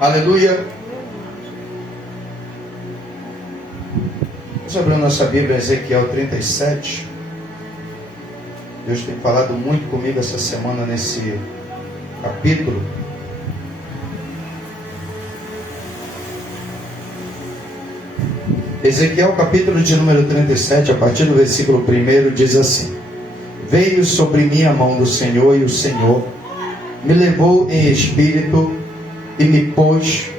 Aleluia. Vamos abrir nossa Bíblia, Ezequiel 37. Deus tem falado muito comigo essa semana nesse capítulo. Ezequiel capítulo de número 37, a partir do versículo 1, diz assim: Veio sobre mim a mão do Senhor, e o Senhor me levou em espírito e me pôs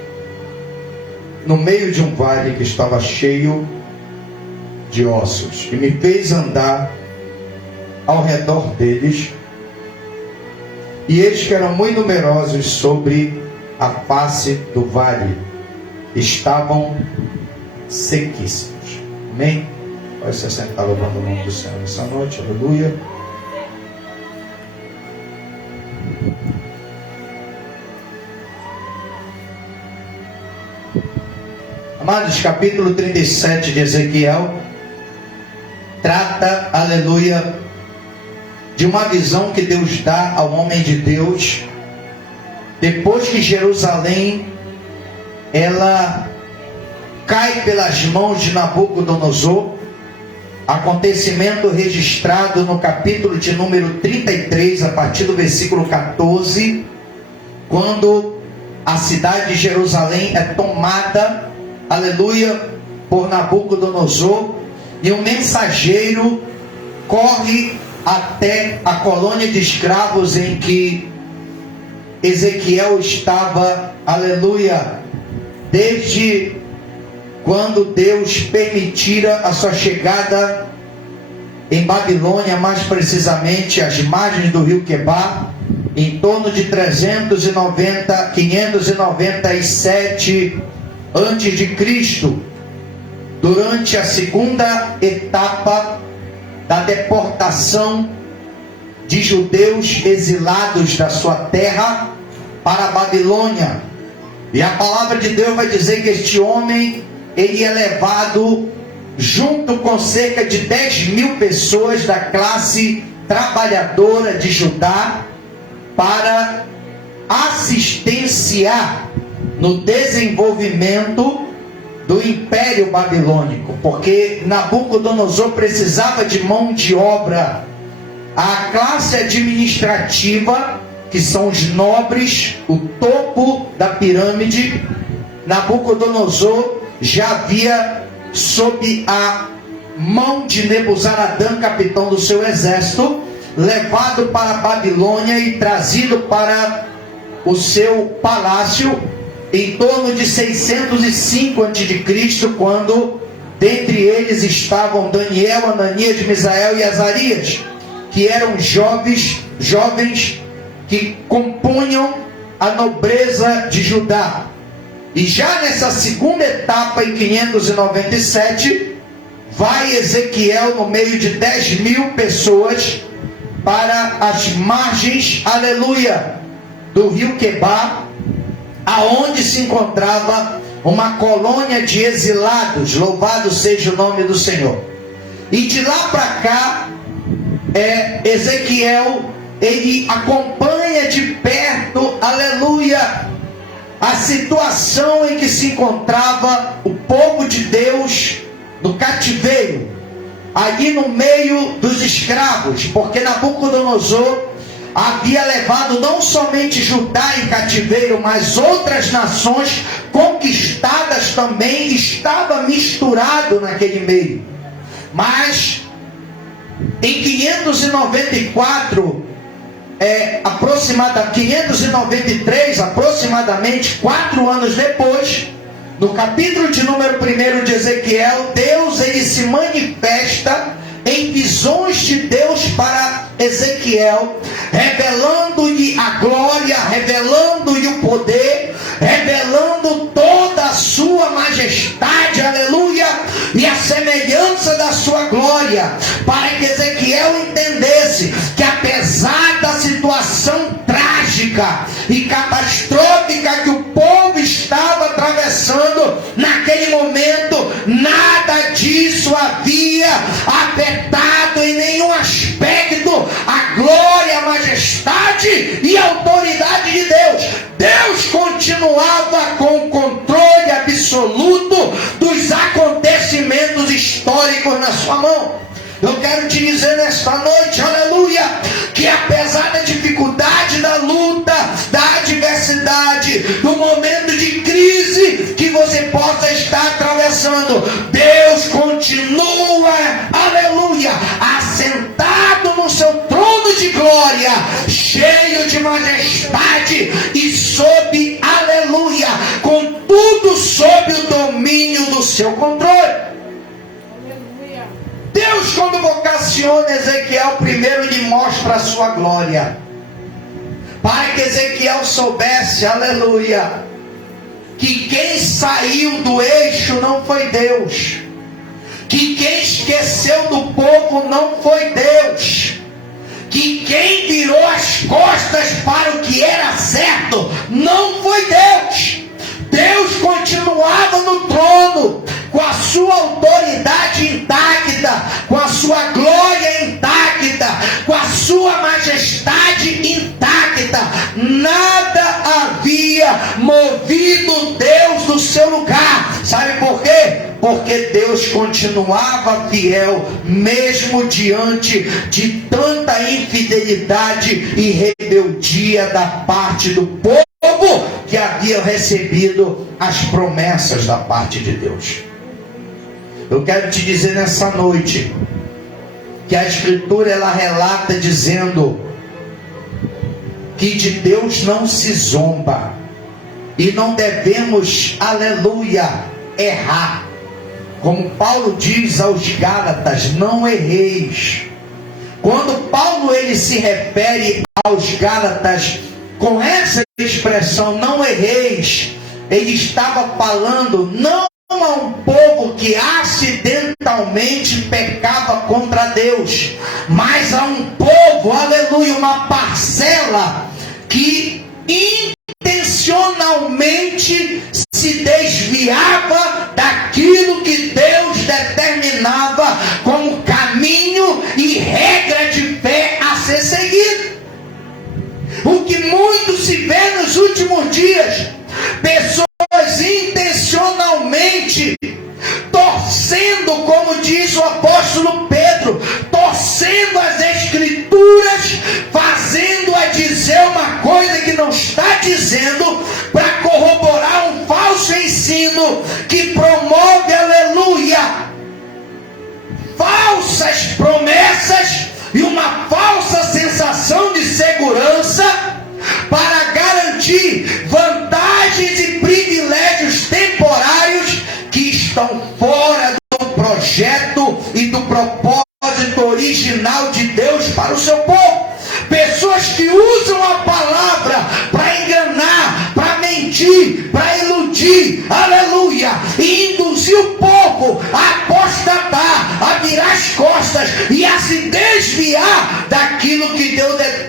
no meio de um vale que estava cheio de ossos, e me fez andar ao redor deles, e eles que eram muito numerosos sobre a face do vale estavam sequíssimos. Amém? Pode se sentar louvando o nome do Senhor nessa noite. Aleluia. Amados, capítulo 37 de Ezequiel trata, aleluia, de uma visão que Deus dá ao homem de Deus depois que Jerusalém ela cai pelas mãos de Nabucodonosor. Acontecimento registrado no capítulo de número 33, a partir do versículo 14, quando a cidade de Jerusalém é tomada, aleluia, por Nabucodonosor, e um mensageiro corre até a colônia de escravos em que Ezequiel estava, aleluia, desde quando Deus permitira a sua chegada em Babilônia, mais precisamente às margens do rio Quebar, em torno de 597 antes de Cristo, durante a segunda etapa da deportação de judeus exilados da sua terra para a Babilônia. E a palavra de Deus vai dizer que este homem, ele é levado junto com cerca de 10.000 pessoas da classe trabalhadora de Judá para assistenciar no desenvolvimento do Império Babilônico, porque Nabucodonosor precisava de mão de obra. A classe administrativa, que são os nobres, o topo da pirâmide, Nabucodonosor já havia, sob a mão de Nebuzaradã, capitão do seu exército, levado para a Babilônia e trazido para o seu palácio em torno de 605 a.C., quando dentre eles estavam Daniel, Ananias, Misael e Azarias, que eram jovens que compunham a nobreza de Judá. E já nessa segunda etapa, em 597, vai Ezequiel no meio de 10.000 pessoas para as margens, aleluia, do rio Quebar, aonde se encontrava uma colônia de exilados. Louvado seja o nome do Senhor. E de lá para cá, Ezequiel, ele acompanha de perto, aleluia, a situação em que se encontrava o povo de Deus no cativeiro, ali no meio dos escravos, porque Nabucodonosor havia levado não somente Judá em cativeiro, mas outras nações conquistadas também, estava misturado naquele meio. Mas em 594, 593, aproximadamente 4 anos depois, no capítulo de número 1 de Ezequiel, Deus ele se manifesta em visões de Deus para Ezequiel, revelando-lhe a glória, revelando-lhe o poder, revelando toda a sua majestade, aleluia, e a semelhança da sua glória, para que Ezequiel entendesse que apesar da situação trágica e catastrófica que o povo estava atravessando naquele momento, nada disso havia afetado em nenhum aspecto a glória, a majestade e a autoridade de Deus. Deus continua continuava com o controle absoluto dos acontecimentos históricos na sua mão. Eu quero te dizer nesta noite, aleluia, que apesar da dificuldade, da luta, da adversidade, do momento de crise que você possa estar atravessando, Deus continua, aleluia, assentado no seu trono de glória, cheio de majestade e sob, aleluia, com tudo sob o domínio do seu controle. Deus, quando vocaciona Ezequiel, primeiro lhe mostra a sua glória, para que Ezequiel soubesse, aleluia, que quem saiu do eixo não foi Deus, que quem esqueceu do povo não foi Deus, que quem virou as costas para o que era certo não foi Deus. Deus continuava no trono, com a sua autoridade intacta, com a sua glória intacta, com a sua majestade intacta. Nada havia movido Deus do seu lugar. Sabe por quê? Porque Deus continuava fiel, mesmo diante de tanta infidelidade e rebeldia da parte do povo que havia recebido as promessas da parte de Deus. Eu quero te dizer nessa noite que a Escritura ela relata dizendo que de Deus não se zomba e não devemos, aleluia, errar. Como Paulo diz aos Gálatas, não erreis. Quando Paulo ele se refere aos Gálatas com essa expressão, não erreis, ele estava falando não a um povo que acidentalmente pecava contra Deus, mas a um povo, aleluia, uma parcela que intencionalmente se desviava daquilo que Deus determinava como caminho e regra de fé a ser seguido. O que muito se vê nos últimos dias, pessoas intencionalmente torcendo, como diz o apóstolo Pedro, torcendo as Escrituras, fazendo-a dizer uma coisa que não está dizendo, para corroborar um falso ensino que promove, aleluia, falsas promessas e uma falsa sensação de segurança para garantir vantagens e privilégios temporários que estão fora do projeto e do propósito original de Deus para o seu povo. Pessoas que usam a palavra para enganar, para mentir, para iludir, aleluia, e induzir o povo a apostatar, a virar as costas e a se desviar daquilo que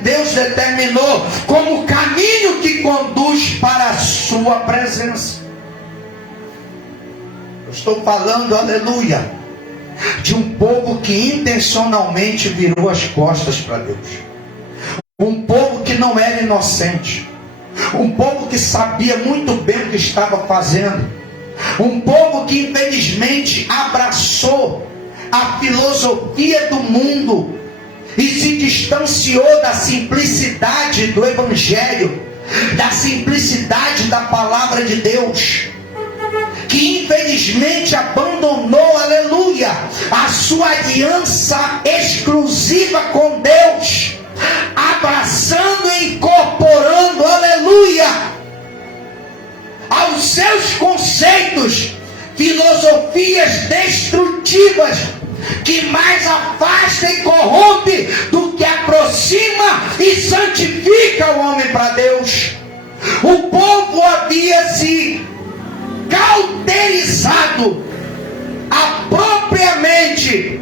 Deus determinou como caminho que conduz para a sua presença. Eu estou falando, aleluia, de um povo que intencionalmente virou as costas para Deus. Um povo que não era inocente. Um povo que sabia muito bem o que estava fazendo. Um povo que infelizmente abraçou a filosofia do mundo e se distanciou da simplicidade do Evangelho, da simplicidade da palavra de Deus, que infelizmente abandonou, aleluia, a sua aliança exclusiva com Deus, abraçando e incorporando, aleluia, aos seus conceitos, filosofias destrutivas, que mais afasta e corrompe do que aproxima e santifica o homem para Deus. O povo havia se cauterizado apropriadamente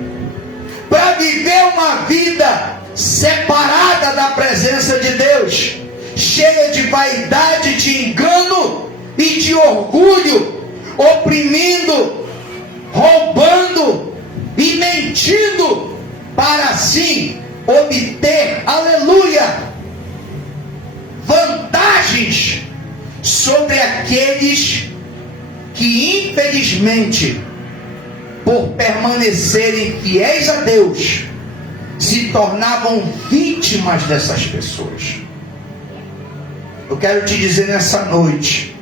para viver uma vida separada da presença de Deus, cheia de vaidade, de engano e de orgulho, oprimindo, roubando e mentindo, para assim obter, aleluia, vantagens sobre simplesmente por permanecerem fiéis a Deus, se tornavam vítimas dessas pessoas. Eu quero te dizer nessa noite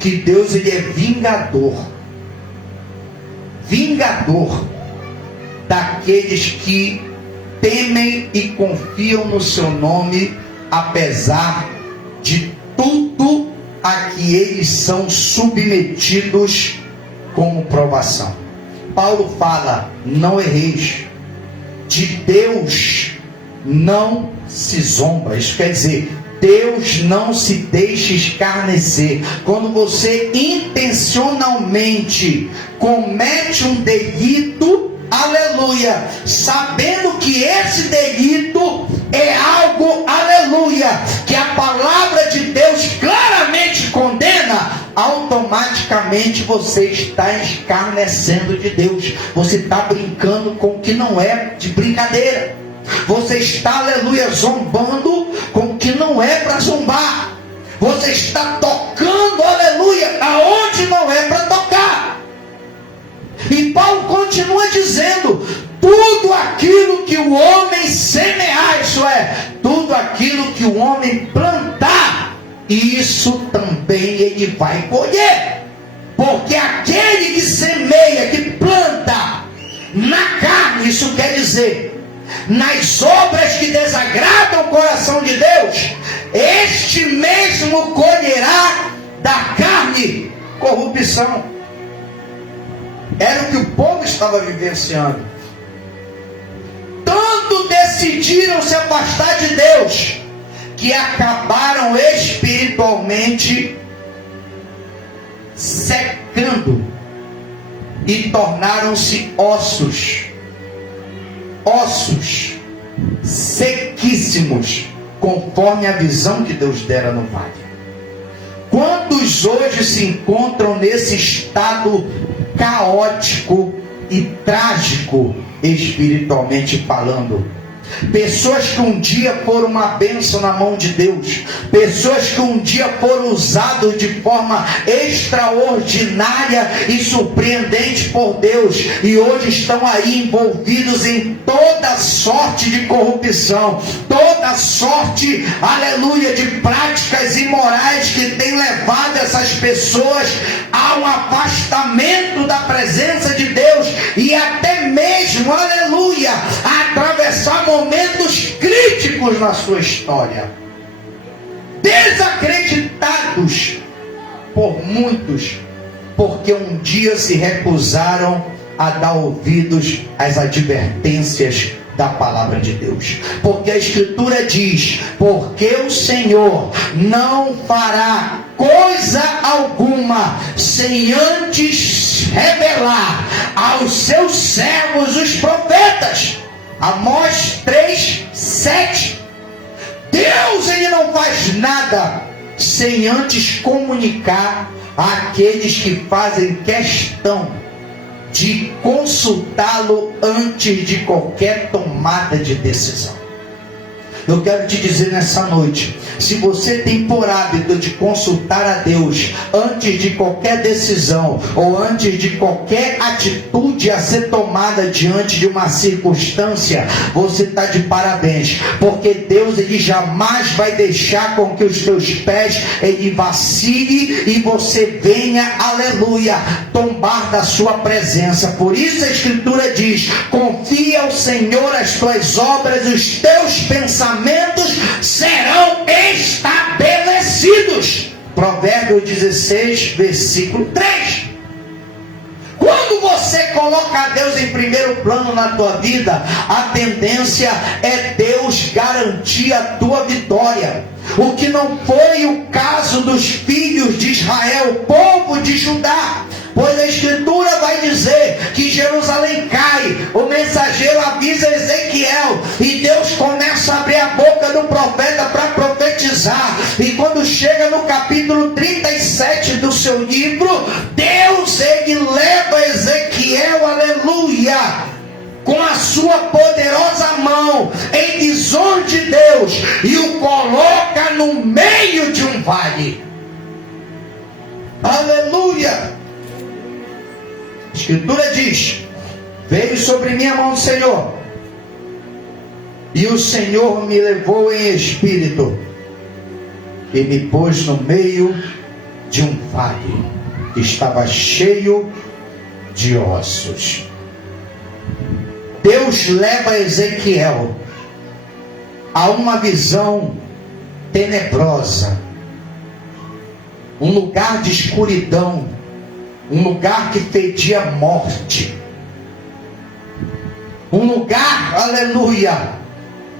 que Deus, ele é vingador daqueles que temem e confiam no seu nome, apesar de tudo a que eles são submetidos como provação. Paulo fala: não erreis, de Deus não se zomba. Isso quer dizer, Deus não se deixa escarnecer. Quando você intencionalmente comete um delito, aleluia, sabendo que esse delito é algo, aleluia, que a palavra de Deus claramente condena, automaticamente você está escarnecendo de Deus. Você está brincando com o que não é de brincadeira. Você está, aleluia, zombando com o que não é para zombar. Você está tocando, aleluia, aonde não é para tocar. E Paulo continua dizendo: tudo aquilo que o homem semear, isso é, tudo aquilo que o homem plantar, isso também ele vai colher. Porque aquele que semeia, que planta na carne, isso quer dizer, nas obras que desagradam o coração de Deus, este mesmo colherá da carne corrupção. Era o que o povo estava vivenciando. Tanto decidiram se afastar de Deus, que acabaram espiritualmente secando e tornaram-se ossos sequíssimos, conforme a visão que Deus dera no vale. Quantos hoje se encontram nesse estado caótico e trágico, espiritualmente falando? Pessoas que um dia foram uma bênção na mão de Deus, pessoas que um dia foram usadas de forma extraordinária e surpreendente por Deus, e hoje estão aí envolvidos em toda sorte de corrupção, toda sorte, aleluia, de práticas imorais que tem levado essas pessoas ao afastamento da presença de Deus, e até mesmo, aleluia, a atravessar momentos críticos na sua história, desacreditados por muitos, porque um dia se recusaram a dar ouvidos às advertências da palavra de Deus. Porque a Escritura diz: porque o Senhor não fará coisa alguma sem antes revelar aos seus servos os profetas. Amós 3:7. Deus, ele não faz nada sem antes comunicar àqueles que fazem questão de consultá-lo antes de qualquer tomada de decisão. Eu quero te dizer nessa noite, se você tem por hábito de consultar a Deus antes de qualquer decisão, ou antes de qualquer atitude a ser tomada diante de uma circunstância, você está de parabéns, porque Deus, ele jamais vai deixar com que os teus pés ele vacile e você venha, aleluia, tombar da sua presença. Por isso a Escritura diz: confia ao Senhor as tuas obras, os teus pensamentos serão estabelecidos. Provérbios 16, versículo 3. Quando você coloca Deus em primeiro plano na tua vida, a tendência é Deus garantir a tua vitória. O que não foi o caso dos filhos de Israel, o povo de Judá. Pois a Escritura vai dizer que Jerusalém cai, o mensageiro avisa Ezequiel, e Deus começa a abrir a boca do profeta para profetizar. E quando chega no capítulo 37 do seu livro, Deus, ele leva Ezequiel, aleluia, com a sua poderosa mão, em visão de Deus, e o coloca no meio de um vale. Aleluia! Escritura diz: veio sobre mim a mão do Senhor, e o Senhor me levou em espírito, e me pôs no meio de um vale que estava cheio de ossos. Deus leva Ezequiel a uma visão tenebrosa, um lugar de escuridão, um lugar que fedia morte, um lugar, aleluia,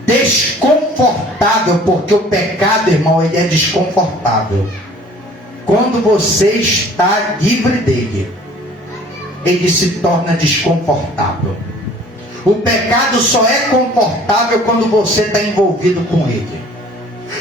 desconfortável, porque o pecado, irmão, ele é desconfortável. Quando você está livre dele, ele se torna desconfortável. O pecado só é confortável quando você está envolvido com ele.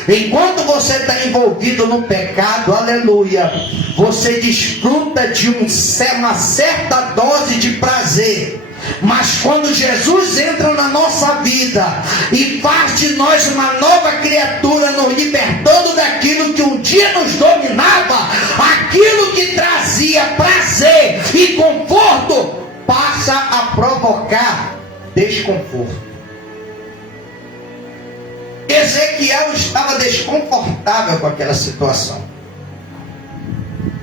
Enquanto você está envolvido no pecado, aleluia, você desfruta de uma certa dose de prazer. Mas quando Jesus entra na nossa vida e faz de nós uma nova criatura, nos libertando daquilo que um dia nos dominava, aquilo que trazia prazer e conforto passa a provocar desconforto. Ezequiel estava desconfortável com aquela situação,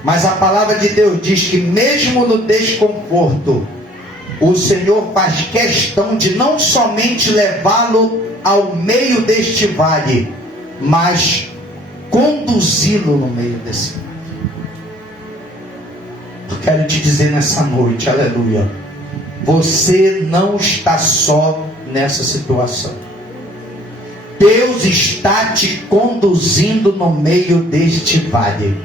mas a palavra de Deus diz que mesmo no desconforto, o Senhor faz questão de não somente levá-lo ao meio deste vale, mas conduzi-lo no meio desse vale. Eu quero te dizer nessa noite, aleluia, você não está só nessa situação. Deus está te conduzindo no meio deste vale,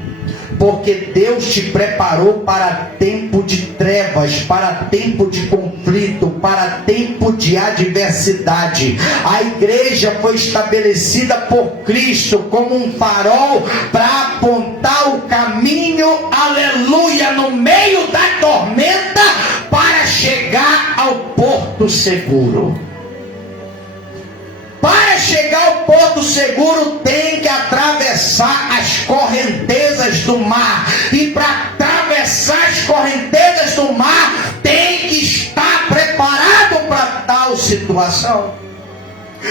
porque Deus te preparou para tempo de trevas, para tempo de conflito, para tempo de adversidade. A igreja foi estabelecida por Cristo como um farol para apontar o caminho, aleluia, no meio da tormenta, para chegar ao porto seguro. Para chegar ao porto seguro, tem que atravessar as correntezas do mar. E para atravessar as correntezas do mar, tem que estar preparado para tal situação.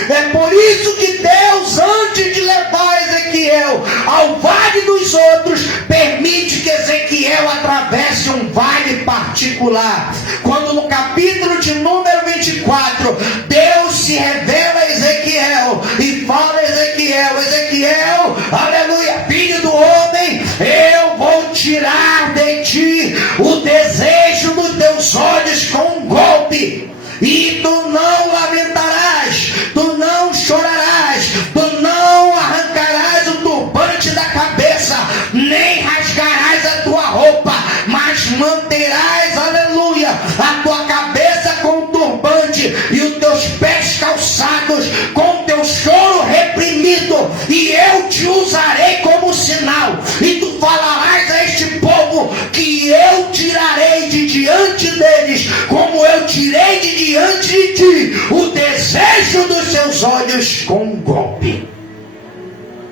É por isso que Deus, antes de levar Ezequiel ao vale dos outros, permite que Ezequiel atravesse um vale particular. Quando no capítulo de número 24, Deus se revela a Ezequiel e fala a Ezequiel: Ezequiel, aleluia, filho do homem, eu vou tirar de ti o desejo dos teus olhos com um golpe, e tu não lamentarás, tu não chorarás, tu não arrancarás o turbante da cabeça, nem rasgarás a tua roupa, mas manterás, aleluia, a tua cabeça com o turbante e os teus pés calçados, com o teu choro reprimido, e eu te usarei como sinal, e tu falarás a este povo que eu tirarei de diante deles, como eu tirei de diante de ti o desejo dos seus olhos com um golpe.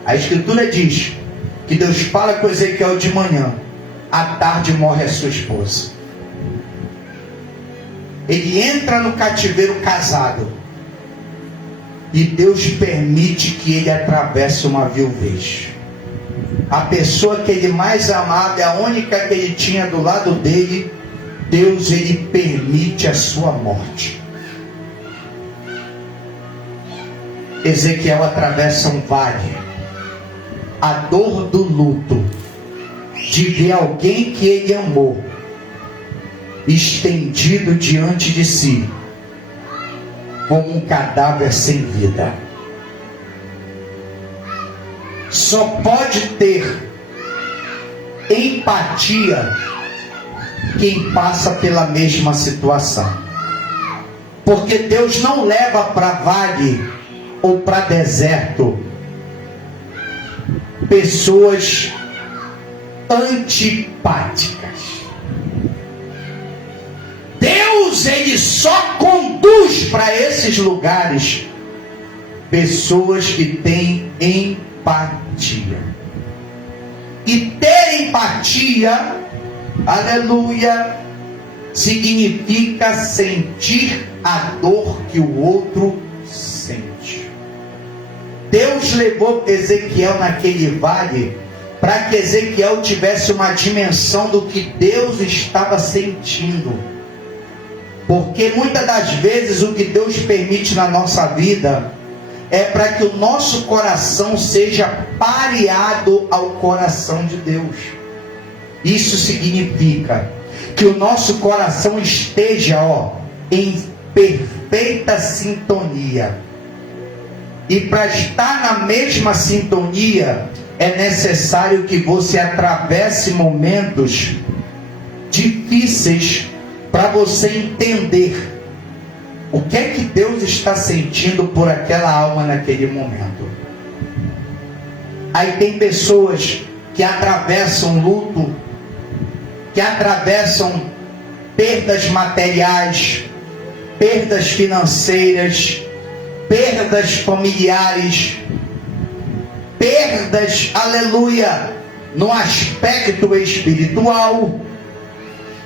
A Escritura diz que Deus fala com Ezequiel de manhã, à tarde morre a sua esposa. Ele entra no cativeiro casado, e Deus permite que ele atravesse uma viuvez. A pessoa que ele mais amava, a única que ele tinha do lado dele, Deus, ele permite a sua morte. Ezequiel atravessa um vale, a dor do luto, de ver alguém que ele amou estendido diante de si, como um cadáver sem vida. Só pode ter empatia quem passa pela mesma situação, porque Deus não leva para vale ou para deserto pessoas antipáticas. Deus, ele só conduz para esses lugares pessoas que têm empatia. E ter empatia, aleluia, significa sentir a dor que o outro sente. Deus levou Ezequiel naquele vale para que Ezequiel tivesse uma dimensão do que Deus estava sentindo. Porque muitas das vezes o que Deus permite na nossa vida é para que o nosso coração seja pareado ao coração de Deus. Isso significa que o nosso coração esteja, em perfeita sintonia. E para estar na mesma sintonia, é necessário que você atravesse momentos difíceis para você entender o que é que Deus está sentindo por aquela alma naquele momento. Aí tem pessoas que atravessam luto, que atravessam perdas materiais, perdas financeiras, perdas familiares, perdas, aleluia, no aspecto espiritual.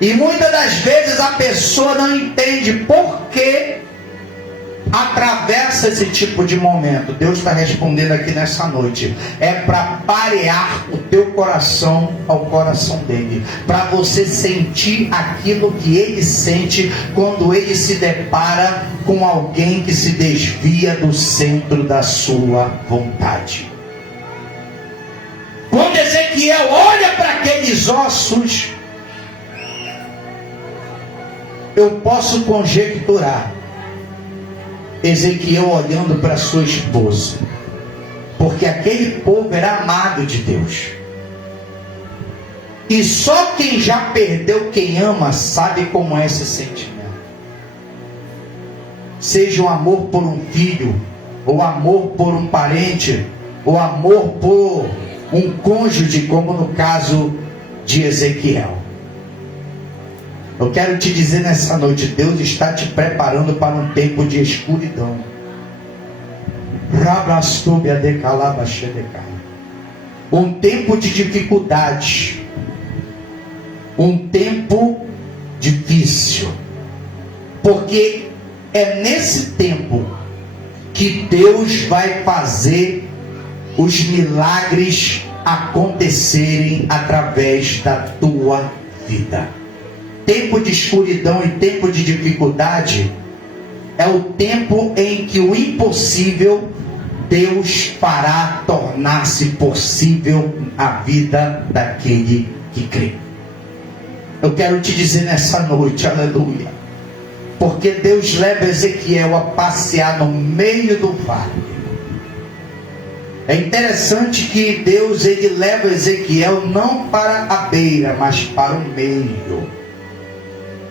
E muitas das vezes a pessoa não entende por que atravessa esse tipo de momento. Deus está respondendo aqui nessa noite. É para parear o teu coração ao coração dele. Para você sentir aquilo que ele sente quando ele se depara com alguém que se desvia do centro da sua vontade. Quando Ezequiel olha para aqueles ossos, eu posso conjecturar Ezequiel olhando para sua esposa, porque aquele povo era amado de Deus, e só quem já perdeu quem ama sabe como é esse sentimento. Seja o amor por um filho, ou amor por um parente, ou amor por um cônjuge, como no caso de Ezequiel. Eu quero te dizer nessa noite, Deus está te preparando para um tempo de escuridão. Um tempo de dificuldade. Um tempo difícil. Porque é nesse tempo que Deus vai fazer os milagres acontecerem através da tua vida. Tempo de escuridão e tempo de dificuldade é o tempo em que o impossível Deus fará tornar-se possível a vida daquele que crê. Eu quero te dizer nessa noite, aleluia, porque Deus leva Ezequiel a passear no meio do vale. É interessante que Deus ele leva Ezequiel não para a beira, mas para o meio.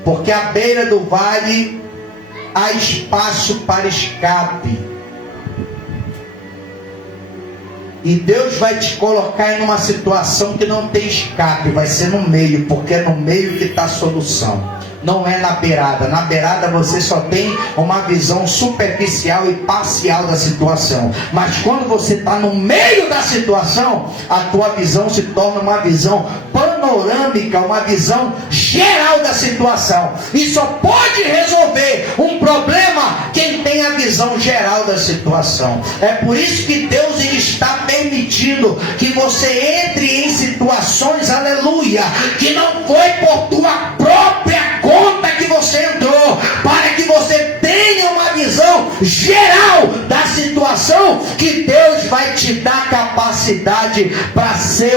Porque à beira do vale há espaço para escape. E Deus vai te colocar em uma situação que não tem escape, vai ser no meio, porque é no meio que está a solução. Não é na beirada. Na beirada você só tem uma visão superficial e parcial da situação. Mas quando você está no meio da situação, a tua visão se torna uma visão panorâmica, uma visão geral da situação. E só pode resolver um problema quem tem a visão geral da situação. É por isso que Deus ele está permitindo que você entre em situações, aleluia, que não foi por tua própria conta que você entrou, para que você tenha uma visão geral da situação, que Deus vai te dar capacidade para ser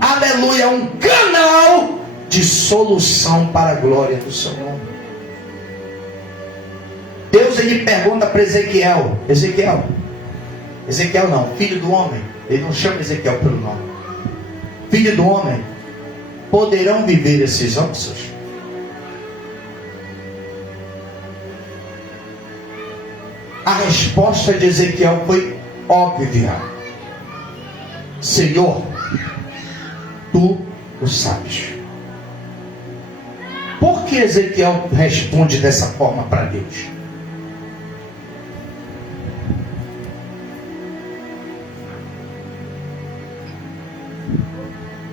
aleluia, um canal de solução para a glória do Senhor. Deus ele pergunta para Ezequiel não, filho do homem, ele não chama Ezequiel pelo nome, filho do homem, poderão viver esses ossos? A resposta de Ezequiel foi óbvia: Senhor, tu o sabes. Por que Ezequiel responde dessa forma para Deus?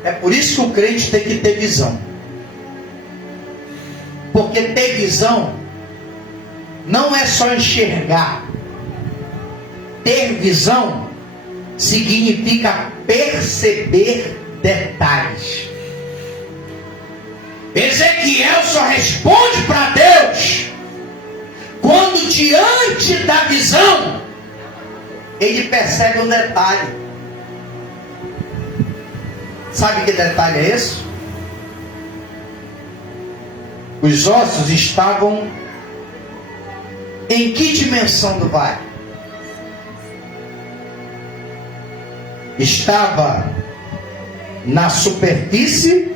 É por isso que o crente tem que ter visão. Porque ter visão não é só enxergar. Ter visão significa perceber detalhes. Ezequiel só responde para Deus quando diante da visão ele percebe um detalhe. Sabe que detalhe é esse? Os ossos estavam em que dimensão do vale? Estava na superfície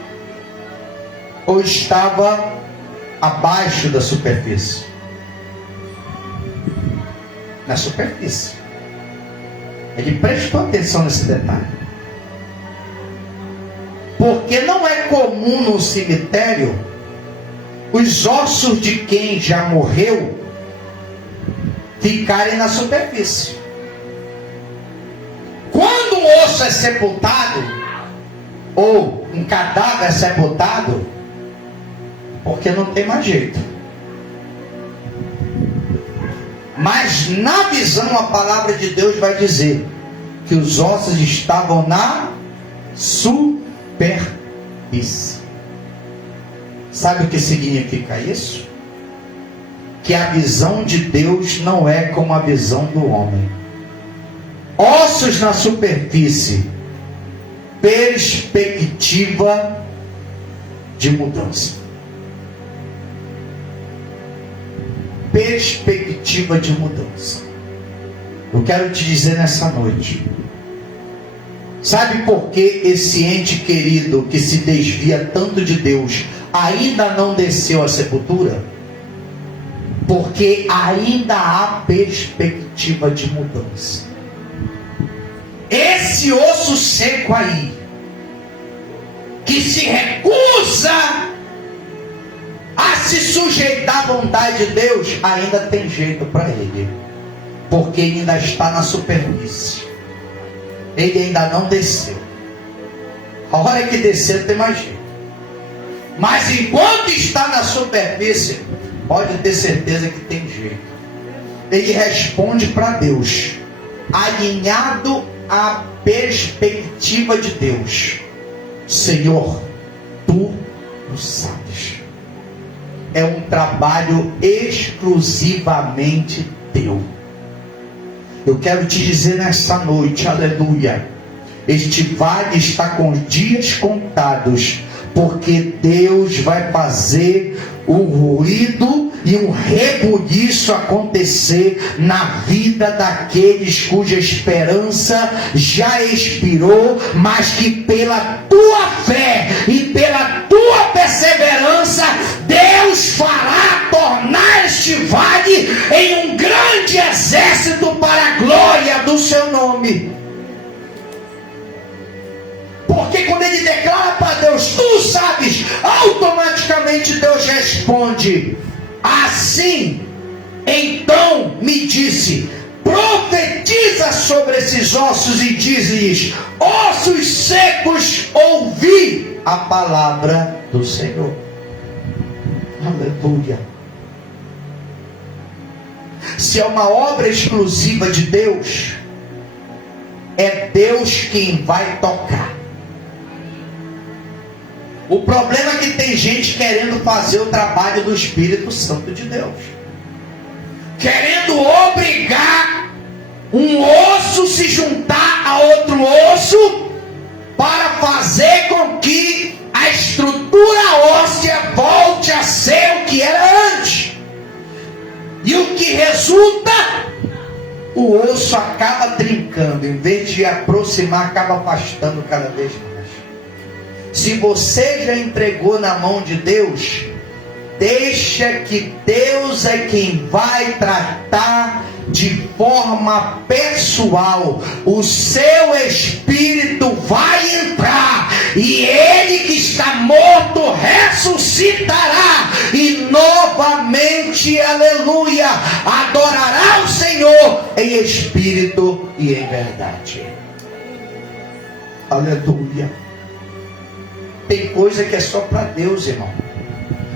ou estava abaixo da superfície? Na superfície. Ele prestou atenção nesse detalhe. Porque não é comum no cemitério os ossos de quem já morreu ficarem na superfície. Quando um osso é sepultado, ou um cadáver é sepultado, porque não tem mais jeito. Mas na visão a palavra de Deus vai dizer que os ossos estavam na superfície. Sabe o que significa isso? Que a visão de Deus não é como a visão do homem. Ossos na superfície, perspectiva de mudança. Perspectiva de mudança. Eu quero te dizer nessa noite, sabe por que esse ente querido que se desvia tanto de Deus ainda não desceu à sepultura? Porque ainda há perspectiva de mudança. Esse osso seco aí, que se recusa a se sujeitar à vontade de Deus, ainda tem jeito para ele, porque ele ainda está na superfície, ele ainda não desceu. A hora que descer tem mais jeito, mas enquanto está na superfície, pode ter certeza que tem jeito. Ele responde para Deus, alinhado à perspectiva de Deus. Senhor, tu o sabes. É um trabalho exclusivamente teu. Eu quero te dizer nessa noite, aleluia, este vale está com dias contados, porque Deus vai fazer o ruído e um rebuliço acontecer na vida daqueles cuja esperança já expirou, mas que pela tua fé e pela tua perseverança, Deus fará tornar este vale em um grande exército para a glória do seu nome. Porque quando ele declara para Deus, tu sabes, automaticamente Deus responde. Assim, então me disse, profetiza sobre esses ossos e diz-lhes, ossos secos, ouvi a palavra do Senhor. Aleluia. Se é uma obra exclusiva de Deus, é Deus quem vai tocar. O problema é que tem gente querendo fazer o trabalho do Espírito Santo de Deus, querendo obrigar um osso se juntar a outro osso para fazer com que a estrutura óssea volte a ser o que era antes. E o que resulta? O osso acaba trincando, em vez de aproximar, acaba afastando cada vez mais. Se você já entregou na mão de Deus, deixa que Deus é quem vai tratar de forma pessoal. O seu espírito vai entrar e ele que está morto ressuscitará e novamente, aleluia, adorará o Senhor em espírito e em verdade. Aleluia. Tem coisa que é só para Deus, irmão.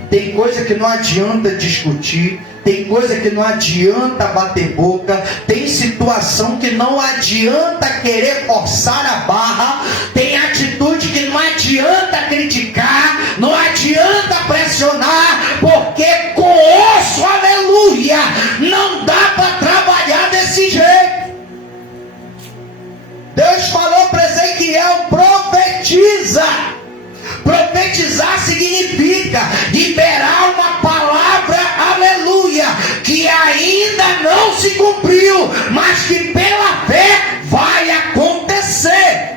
Tem coisa que não adianta discutir, tem coisa que não adianta bater boca, tem situação que não adianta querer forçar a barra, tem atitude que não adianta criticar, não adianta pressionar, porque com osso, aleluia, não dá para trabalhar desse jeito. Deus falou para Ezequiel: profetiza. Profetizar significa liberar uma palavra, aleluia, que ainda não se cumpriu, mas que pela fé vai acontecer.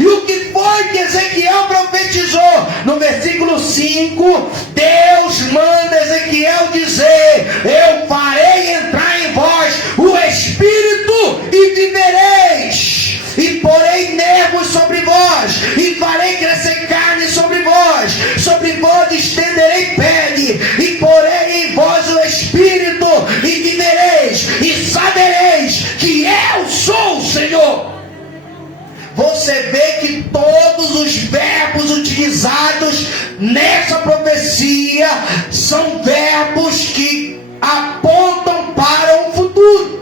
E o que foi que Ezequiel profetizou? No versículo 5, Deus manda Ezequiel dizer: eu farei entrar em vós o Espírito e vivereis. E porei nervos sobre vós, e farei crescer carne sobre vós estenderei pele, e porei em vós o Espírito, e vivereis, e sabereis que eu sou o Senhor. Você vê que todos os verbos utilizados nessa profecia são verbos que apontam para o futuro.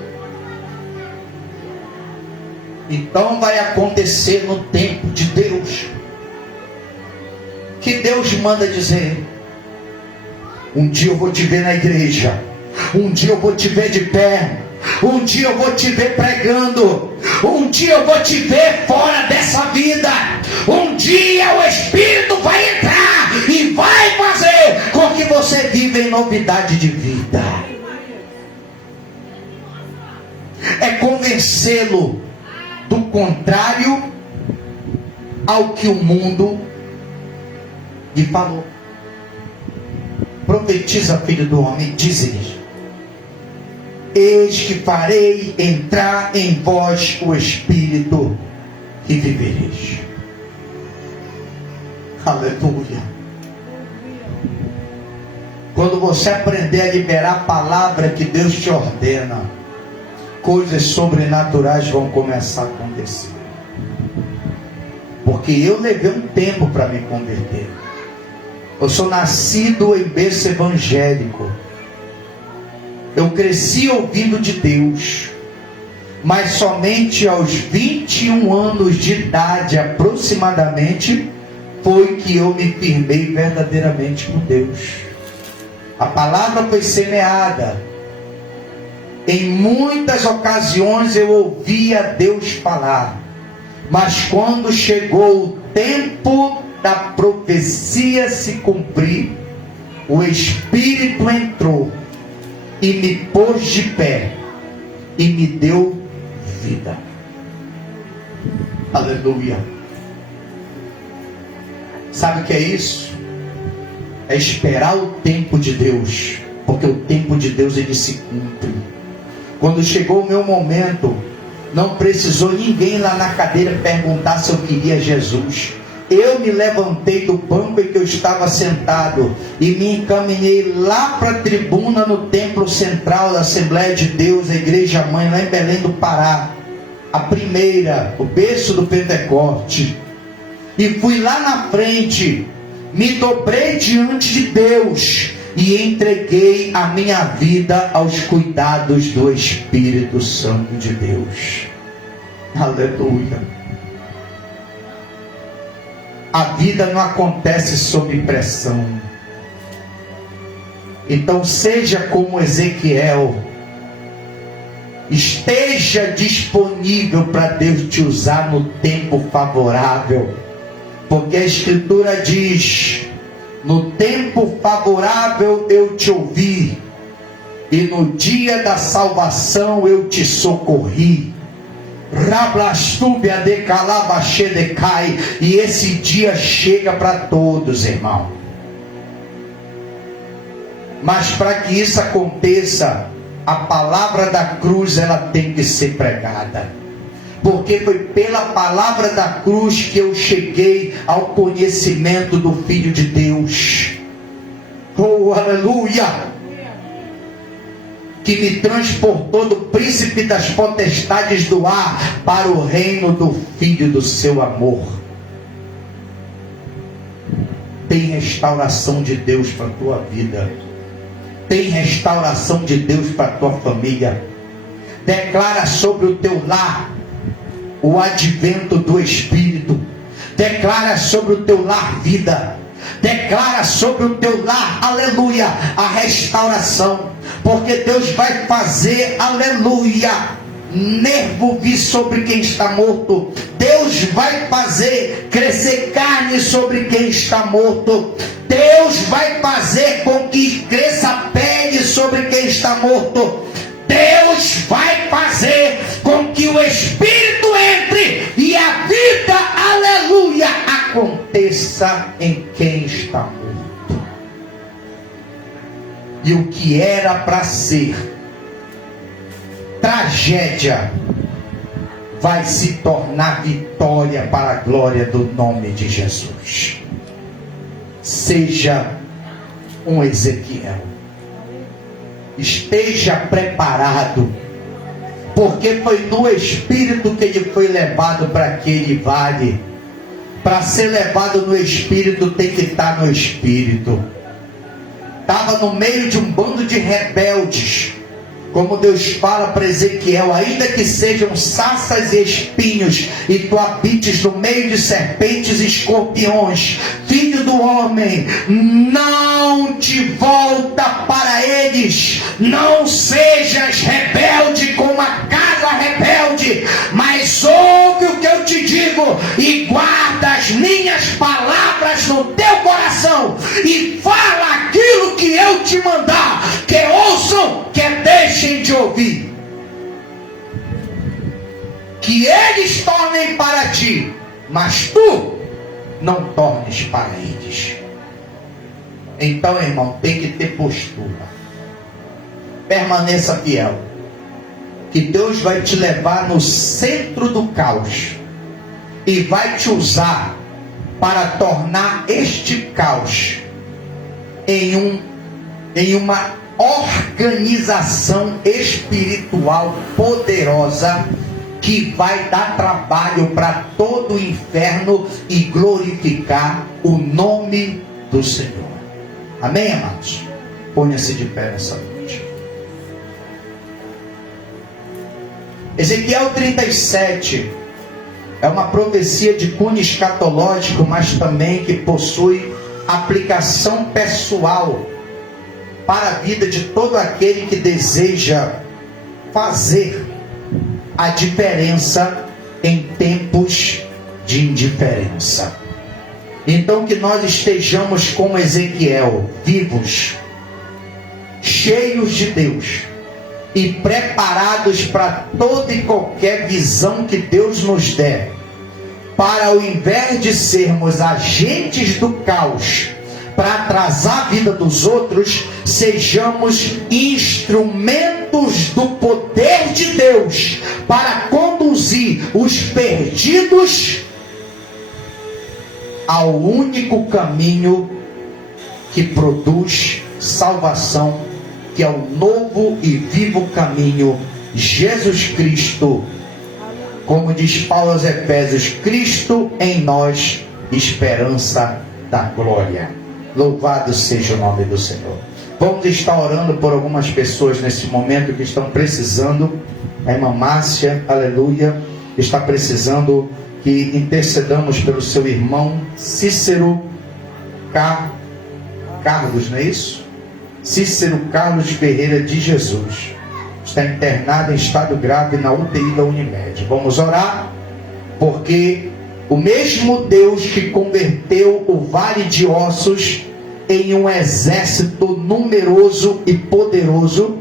Então vai acontecer no tempo de Deus, que Deus manda dizer: um dia eu vou te ver na igreja, um dia eu vou te ver de pé, um dia eu vou te ver pregando, um dia eu vou te ver fora dessa vida, um dia o Espírito vai entrar e vai fazer com que você viva em novidade de vida. É convencê-lo do contrário ao que o mundo lhe falou. Profetiza, filho do homem, diz-lhes: eis que farei entrar em vós o Espírito e vivereis. Aleluia. Quando você aprender a liberar a palavra que Deus te ordena, coisas sobrenaturais vão começar a acontecer. Porque eu levei um tempo para me converter. Eu sou nascido em berço evangélico. Eu cresci ouvindo de Deus. Mas somente aos 21 anos de idade aproximadamente foi que eu me firmei verdadeiramente com Deus. A palavra foi semeada. Em muitas ocasiões eu ouvia Deus falar, mas quando chegou o tempo da profecia se cumprir, o Espírito entrou e me pôs de pé e me deu vida. Aleluia. Sabe o que é isso? É esperar o tempo de Deus, porque o tempo de Deus ele se cumpre. Quando chegou o meu momento, não precisou ninguém lá na cadeira perguntar se eu queria Jesus. Eu me levantei do banco em que eu estava sentado e me encaminhei lá para a tribuna no templo central da Assembleia de Deus, a Igreja Mãe, lá em Belém do Pará. A primeira, o berço do Pentecoste. E fui lá na frente, me dobrei diante de Deus e entreguei a minha vida aos cuidados do Espírito Santo de Deus. Aleluia. A vida não acontece sob pressão. Então seja como Ezequiel. Esteja disponível para Deus te usar no tempo favorável. Porque a Escritura diz: no tempo favorável eu te ouvi, e no dia da salvação eu te socorri. E esse dia chega para todos, irmão. Mas para que isso aconteça, a palavra da cruz ela tem que ser pregada. Porque foi pela palavra da cruz que eu cheguei ao conhecimento do Filho de Deus. Oh, aleluia! Que me transportou do príncipe das potestades do ar para o reino do Filho do seu amor. restauração de Deus para a tua vida. Tem restauração de Deus para a tua família. Declara sobre o teu lar o advento do Espírito. Declara sobre o teu lar vida. Declara sobre o teu lar, aleluia, a restauração. Porque Deus vai fazer, aleluia, nervo vir sobre quem está morto. Deus vai fazer crescer carne sobre quem está morto. Deus vai fazer com que cresça pele sobre quem está morto. Deus vai fazer com que o Espírito entre e a vida, aleluia, aconteça em quem está morto. E o que era para ser tragédia vai se tornar vitória para a glória do nome de Jesus. Seja um Ezequiel. Esteja preparado, porque foi no Espírito que ele foi levado para aquele vale. Para ser levado no Espírito, tem que estar no Espírito. Estava no meio de um bando de rebeldes, como Deus fala para Ezequiel: ainda que sejam sarças e espinhos, e tu habites no meio de serpentes e escorpiões, filho do homem, não te volta para eles. Não sejas rebelde como a casa rebelde, mas ouve o que eu te digo e guarda as minhas palavras no teu coração e fala aquilo que eu te mandar, que ouçam, que deixem de ouvir, que eles tornem para ti, mas tu não tornes para eles. Então, irmão, tem que ter postura. Permaneça fiel, que Deus vai te levar no centro do caos e vai te usar para tornar este caos em uma organização espiritual poderosa, que vai dar trabalho para todo o inferno e glorificar o nome do Senhor. Amém, amados? Ponha-se de pé nessa noite. Ezequiel 37 é uma profecia de cunho escatológico, mas também que possui aplicação pessoal para a vida de todo aquele que deseja fazer a diferença em tempos de indiferença. Então, que nós estejamos como Ezequiel, vivos, cheios de Deus e preparados para toda e qualquer visão que Deus nos der, para ao invés de sermos agentes do caos para atrasar a vida dos outros, sejamos instrumentos do poder de Deus para conduzir os perdidos ao único caminho que produz salvação, que é o novo e vivo caminho, Jesus Cristo. Como diz Paulo aos Efésios: Cristo em nós, esperança da glória. Louvado seja o nome do Senhor. Vamos estar orando por algumas pessoas nesse momento que estão precisando. A irmã Márcia, aleluia, está precisando que intercedamos pelo seu irmão Cícero Carlos, não é isso? Cícero Carlos Ferreira de Jesus. Está internado em estado grave na UTI da Unimed. Vamos orar, porque o mesmo Deus que converteu o Vale de Ossos em um exército numeroso e poderoso,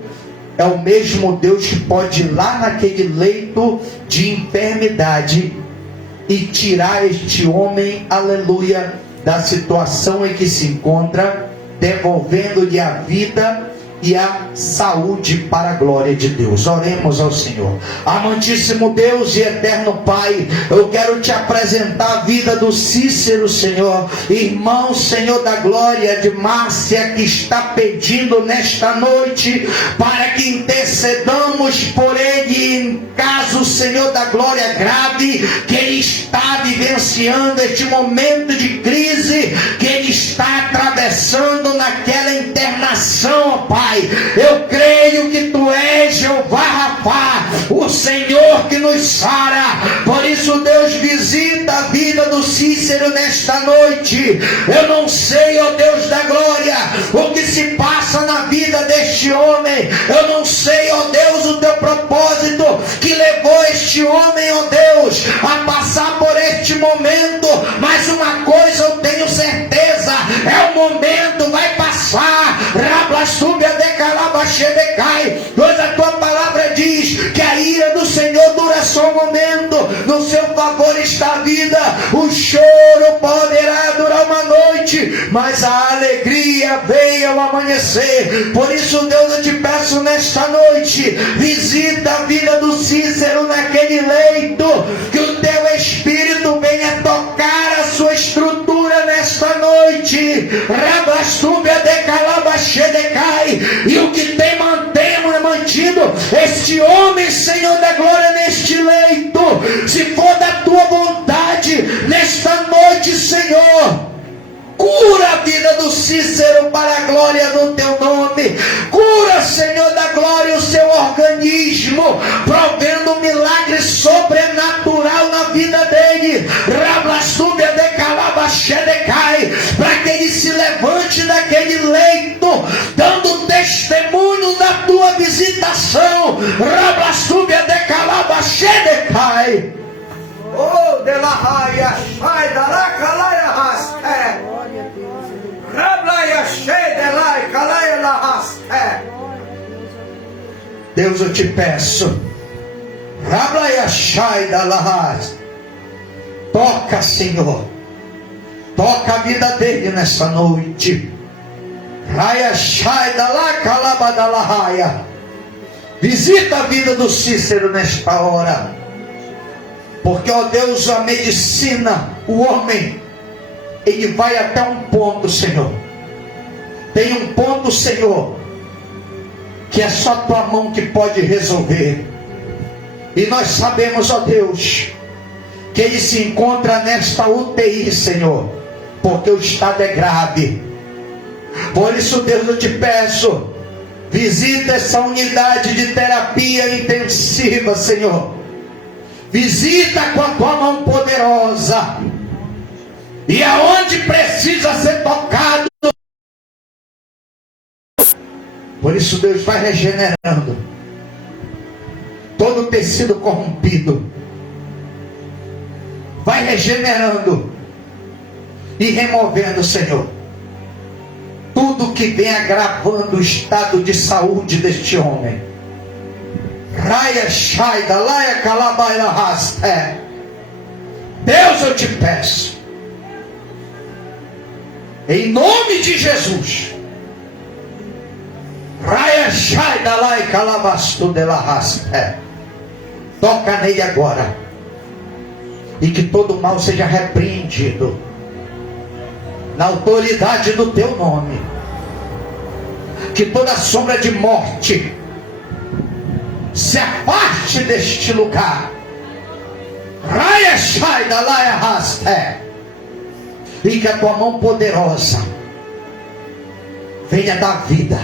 é o mesmo Deus que pode ir lá naquele leito de enfermidade e tirar este homem, aleluia, da situação em que se encontra, devolvendo-lhe a vida e a saúde para a glória de Deus. Oremos ao Senhor. Amantíssimo Deus e eterno Pai, eu quero te apresentar a vida do Cícero, Senhor, irmão, Senhor da glória, de Márcia, que está pedindo nesta noite para que intercedamos por ele em caso, Senhor da glória, grave que ele está vivenciando, este momento de crise que ele está atravessando naquela internação, ó Pai. Eu creio que Tu és Jeová Rafá, o Senhor que nos sara. Por isso, Deus, visita a vida do Cícero nesta noite. Eu não sei, ó Deus da glória, o que se passa na vida deste homem. Eu não sei, ó Deus, o Teu propósito que levou este homem, ó Deus, a passar por este momento. Mas uma coisa eu tenho certeza, é o momento, vai passar. Rablastúbia de Calabachedecai, pois a Tua palavra diz que a ira do Senhor dura só um momento, no seu favor está a vida. O choro poderá durar uma noite, mas a alegria veio ao amanhecer. Por isso, Deus, eu te peço nesta noite, visita a vida do Cícero naquele leito, que o Teu Espírito venha tocar a sua estrutura nesta noite. Rabastúbia de Calabachedecai, e o que tem mantido este homem, Senhor da glória, neste leito, se for da Tua vontade, nesta noite, Senhor, cura a vida do Cícero para a glória do Teu nome. Cura, Senhor da glória, o seu organismo, provendo um milagre sobrenatural na vida dele. Rablastúbia de Calabachedecai, para que ele se levante daquele leito, dando testemunho da Tua visitação. Rablastúbia de Calabachedecai. Oh, de la raia, sai da la calaia raste. Rablaia cheia de la calaia la raste. Deus, eu te peço, Rablaia cheia da la raste. Toca, Senhor, toca a vida dele nessa noite. Raia cheia da la calaba da la raia. Visita a vida do Cícero nesta hora. Porque, ó Deus, a medicina, o homem, ele vai até um ponto, Senhor. Tem um ponto, Senhor, que é só Tua mão que pode resolver. E nós sabemos, ó Deus, que ele se encontra nesta UTI, Senhor, porque o estado é grave. Por isso, Deus, eu te peço, visita essa unidade de terapia intensiva, Senhor. Visita com a Tua mão poderosa. E aonde precisa ser tocado. Por isso, Deus, vai regenerando todo o tecido corrompido. Vai regenerando e removendo, Senhor, tudo que vem agravando o estado de saúde deste homem. Raia shaida, laia calabaila raste. Deus, eu te peço, em nome de Jesus, Raia shaida, laia calabastu de la raste. Toca nele agora, e que todo mal seja repreendido na autoridade do Teu nome. Que toda sombra de morte se afaste deste lugar. Raia shaida laia raste. E que a Tua mão poderosa venha dar vida.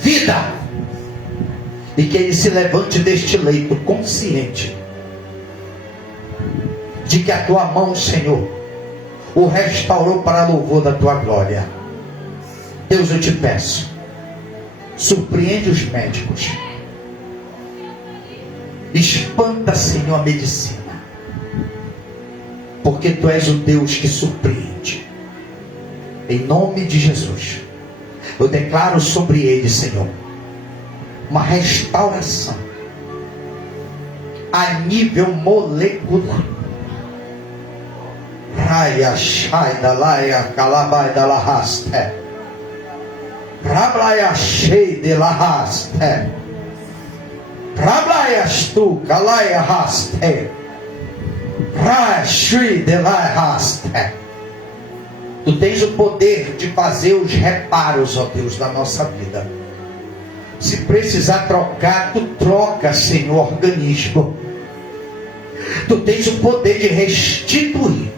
Vida. E que ele se levante deste leito consciente de que a Tua mão, Senhor, o restaurou para louvor da Tua glória. Deus, eu te peço, surpreende os médicos. Espanta, Senhor, a medicina. Porque Tu és o Deus que surpreende. Em nome de Jesus, eu declaro sobre ele, Senhor, uma restauração a nível molecular. Raia shaida laia calabai da la raste. Rablaiashei de lahaste. Rablaiastu kalaiahaste. Rashi de lahaste. Tu tens o poder de fazer os reparos, ó Deus, da nossa vida. Se precisar trocar, tu troca, Senhor, organismo. Tu tens o poder de restituir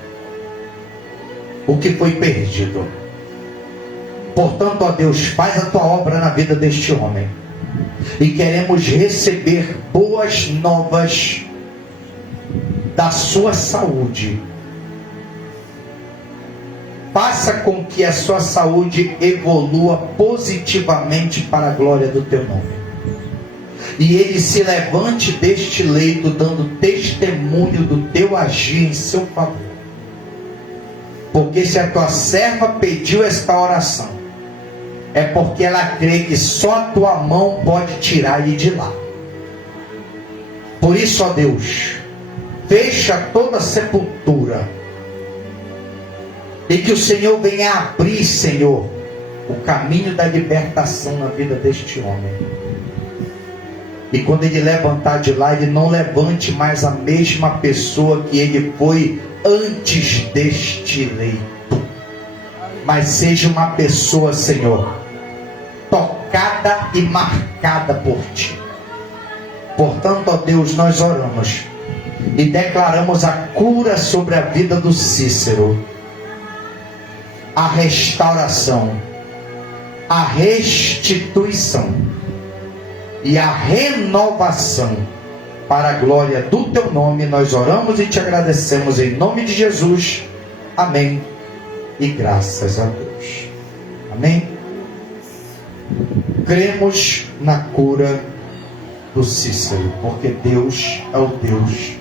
o que foi perdido. Portanto, ó Deus, faz a tua obra na vida deste homem. E queremos receber boas novas da sua saúde. Faça com que a sua saúde evolua positivamente para a glória do teu nome. E ele se levante deste leito dando testemunho do teu agir em seu favor. Porque se a tua serva pediu esta oração, é porque ela crê que só a tua mão pode tirar ele de lá. Por isso, ó Deus, fecha toda a sepultura. E que o Senhor venha abrir, Senhor, o caminho da libertação na vida deste homem. E quando ele levantar de lá, ele não levante mais a mesma pessoa que ele foi antes deste leito. Mas seja uma pessoa, Senhor, tocada e marcada por Ti. Portanto, ó Deus, nós oramos e declaramos a cura sobre a vida do Cícero. A restauração, a restituição e a renovação para a glória do teu nome. Nós oramos e te agradecemos em nome de Jesus. Amém. E graças a Deus. Amém. Cremos na cura do Cícero, porque Deus é o Deus